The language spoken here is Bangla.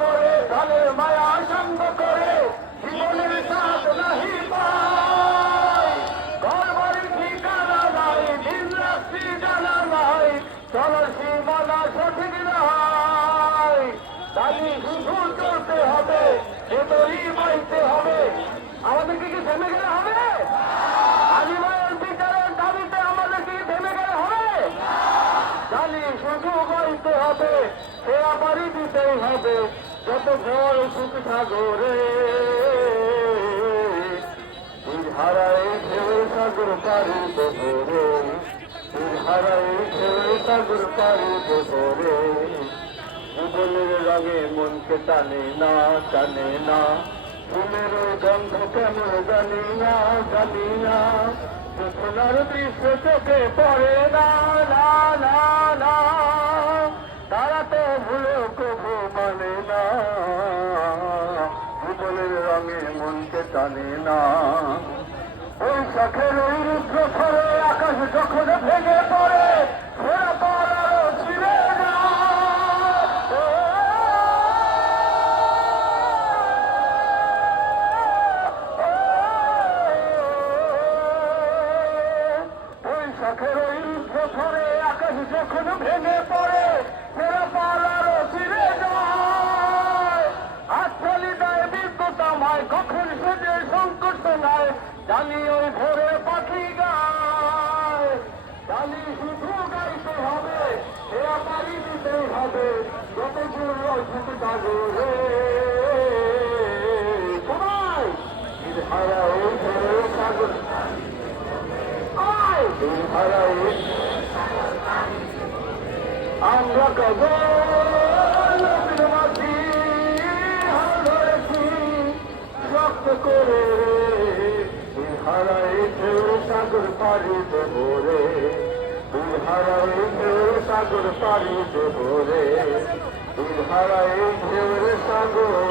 করে ধানের মায়া সঙ্গ করে জীবনের সাথ নাহি পায় ঘর বাড়ি ঠিকানা নাই দিন রাত্রি জানা নাই চলার সীমানা সঠিক নাই দাবি শুধু চলতে হবে ভেতরই বাইতে হবে আমাদেরকে কি থেমে গেলে হবে আলিমায়ের বিচারের দাবিতে আমাদের কি থেমে গেলে হবে জানি শুধু গাইতে হবে সে আবারই দিতেই হবে যত ভোর সুখ সাগরে হারাই ঢেউ সাগর পারি ভোরে হারাই ঢেউ সাগর পারি ভোরে জীবনের রঙে মনকে টানে না ফুলের গন্ধ কেমন জানি না সোনার দৃশ্য চোখে পড়ে না তারা তো ভুলে কবু মানে না জীবনের রঙে মনকে টানে না ওই শাখের ওই রুদ্র ফলে আকাশ যখন ভেঙে পড়ে ঘোরা পাড়ারও ছিঁড়ে না শাখের ওই রুদ্ধ ধরে আকাশ যখন ভেঙে পড়ে ফেরা পালারও ফিরে যায় হাততালি দেয় বিদ্যুৎ আমায় কখন সেজে সংকট নাই জানি ওই ভোরে পাখি গায় জানি শুধু গাইতে হবে এরা পারি দিতেই হবে যত দূর সুখ জাগরে সবাই হারায় ভোরে সাগর আমরা কব মাঝি ধরেছি রক্ত করে হারাই ঢেউ সাগর পারি দেবরে হারাই ঢেউ সাগর পারি দেবরে হারাই ঢেউ সাগর